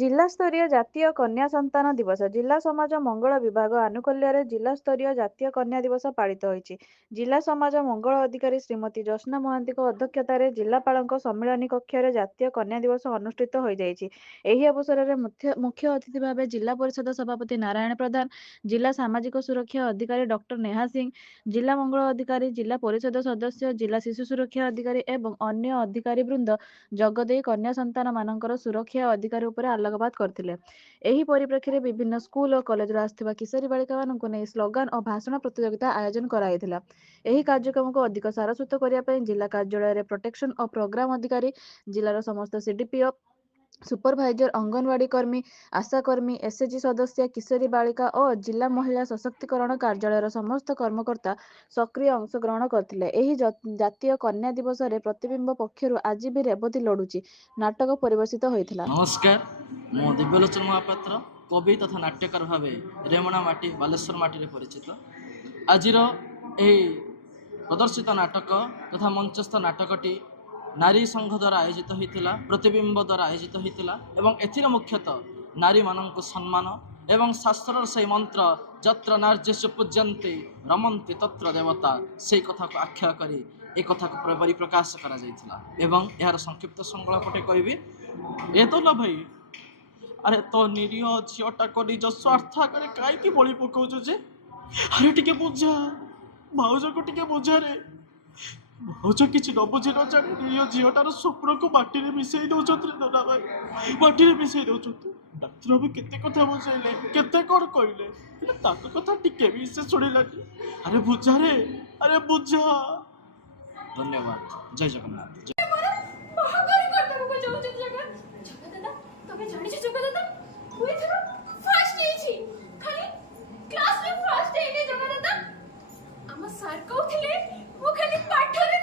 ଜିଲ୍ଲାସ୍ତରୀୟ ଜାତୀୟ କନ୍ୟା ସନ୍ତାନ ଦିବସ ଜିଲ୍ଲା ସମାଜ ମଙ୍ଗଳ ବିଭାଗ ଆନୁକୂଲ୍ୟରେ ଜିଲ୍ଲାସ୍ତରୀୟ ଜାତୀୟ କନ୍ୟା ଦିବସ ପାଳିତ ହୋଇଛି। ଜିଲ୍ଲା ସମାଜ ମଙ୍ଗଳ ଅଧିକାରୀ ଶ୍ରୀମତୀ ଜ୍ୟୋତ୍ସ୍ନା ମହାନ୍ତିଙ୍କ ଅଧ୍ୟକ୍ଷତାରେ ଜିଲ୍ଲାପାଳଙ୍କ ସମ୍ମିଳନୀ କକ୍ଷରେ ଜାତୀୟ କନ୍ୟା ଦିବସ ଅନୁଷ୍ଠିତ ହୋଇଯାଇଛି। ଏହି ଅବସରରେ ମୁଖ୍ୟ ଅତିଥି ଭାବେ ଜିଲ୍ଲା ପରିଷଦ ସଭାପତି ନାରାୟଣ ପ୍ରଧାନ, ଜିଲ୍ଲା ସାମାଜିକ ସୁରକ୍ଷା ଅଧିକାରୀ ଡକ୍ଟର ନେହା ସିଂ, ଜିଲ୍ଲା ମଙ୍ଗଳ ଅଧିକାରୀ, ଜିଲ୍ଲା ପରିଷଦ ସଦସ୍ୟ, ଜିଲ୍ଲା ଶିଶୁ ସୁରକ୍ଷା ଅଧିକାରୀ ଏବଂ ଅନ୍ୟ ଅଧିକାରୀବୃନ୍ଦ ଯୋଗଦେଇ କନ୍ୟା ସନ୍ତାନ ମାନଙ୍କର ସୁରକ୍ଷା ଓ ଅଧିକାର ଉପରେ ଆଲୋକପାତ କରିଥିଲେ। ଏହି ପରିପ୍ରେକ୍ଷୀରେ ବିଭିନ୍ନ ସ୍କୁଲ ଓ କଲେଜରୁ ଆସିଥିବା କିଶୋରୀ ବାଳିକାମାନଙ୍କୁ ନେଇ ସ୍ଲୋଗାନ ଓ ଭାଷଣ ପ୍ରତିଯୋଗିତା ଆୟୋଜନ କରାଯାଇଥିଲା। ଏହି କାର୍ଯ୍ୟକ୍ରମକୁ ଅଧିକ ସାରସ୍ୱତ କରିବା ପାଇଁ ଜିଲ୍ଲା କାର୍ଯ୍ୟାଳୟରେ ପ୍ରୋଟେକ୍ସନ ଓ ପ୍ରୋଗ୍ରାମ ଅଧିକାରୀ, ଜିଲ୍ଲାର ସମସ୍ତ ସିଡିପିଓ, ସୁପରଭାଇଜର, ଅଙ୍ଗନବାଡି କର୍ମୀ, ଆଶାକର୍ମୀ, ଏସଏଚଜି ସଦସ୍ୟା, କିଶୋରୀ ବାଳିକା ଓ ଜିଲ୍ଲା ମହିଳା ସଶକ୍ତିକରଣ କାର୍ଯ୍ୟାଳୟର ସମସ୍ତ କର୍ମକର୍ତ୍ତା ସକ୍ରିୟ ଅଂଶଗ୍ରହଣ କରିଥିଲେ। ଏହି ଜାତୀୟ କନ୍ୟା ଦିବସରେ ପ୍ରତିବିମ୍ବ ପକ୍ଷରୁ ଆଜି ବି ରେବତୀ ଲଢୁଛି ନାଟକ ପରିବେଷିତ ହୋଇଥିଲା। ନମସ୍କାର, ମୁଁ ଦିବ୍ୟଲୋଚନ ମହାପାତ୍ର, କବି ତଥା ନାଟ୍ୟକାର ଭାବେ ରେମଣା ମାଟି ବାଲେଶ୍ୱର ମାଟିରେ ପରିଚିତ। ଆଜିର ଏହି ପ୍ରଦର୍ଶିତ ନାଟକ ତଥା ମଞ୍ଚସ୍ଥ ନାଟକଟି ନାରୀ ସଂଘ ଦ୍ୱାରା ଆୟୋଜିତ ହୋଇଥିଲା, ପ୍ରତିବିମ୍ବ ଦ୍ୱାରା ଆୟୋଜିତ ହୋଇଥିଲା ଏବଂ ଏଥିରେ ମୁଖ୍ୟତଃ ନାରୀମାନଙ୍କୁ ସମ୍ମାନ ଏବଂ ଶାସ୍ତ୍ରର ସେହି ମନ୍ତ୍ର ଯତ୍ର ନାର୍ଯ୍ୟସ୍ୟ ପୂଜ୍ୟନ୍ତେ ରମନ୍ତେ ତତ୍ର ଦେବତା, ସେହି କଥାକୁ ଆଖ୍ୟା କରି ଏ କଥାକୁ ପରିପ୍ରକାଶ କରାଯାଇଥିଲା। ଏବଂ ଏହାର ସଂକ୍ଷିପ୍ତ ସଂକଳନ ପଟେ କହିବି, ଏ ତ ନା ଭାଇ, ଆରେ ତ ନିରୀହ ଝିଅଟାକୁ ନିଜ ସ୍ୱାର୍ଥ ଆଗରେ କାହିଁକି ବଳି ପକାଉଛୁ ଯେ? ଆରେ ଟିକେ ବୁଝା, ଭାଉଜକୁ ଟିକେ ବୁଝାରେ। ଭାଉଜ କିଛି ନ ବୁଝି ନ ଜାଣି ନିରୀହ ଝିଅଟାର ସ୍ୱପ୍ନକୁ ମାଟିରେ ମିଶାଇ ଦେଉଛନ୍ତି ନା ଭାଇ, ମାଟିରେ ମିଶାଇ ଦେଉଛନ୍ତି। ଡାକ୍ତରବାବୁ କେତେ କଥା ବୁଝାଇଲେ, କେତେ କ'ଣ କହିଲେ, ହେଲେ ତାଙ୍କ କଥା ଟିକେ ବି ସେ ଶୁଣିଲାନି। ଆରେ ବୁଝାରେ, ଆରେ ବୁଝା। ଧନ୍ୟବାଦ, ଜୟ ଜଗନ୍ନାଥ। ସାର୍ କହୁଥିଲେ ମୁଁ ଖାଲି ପାଠରେ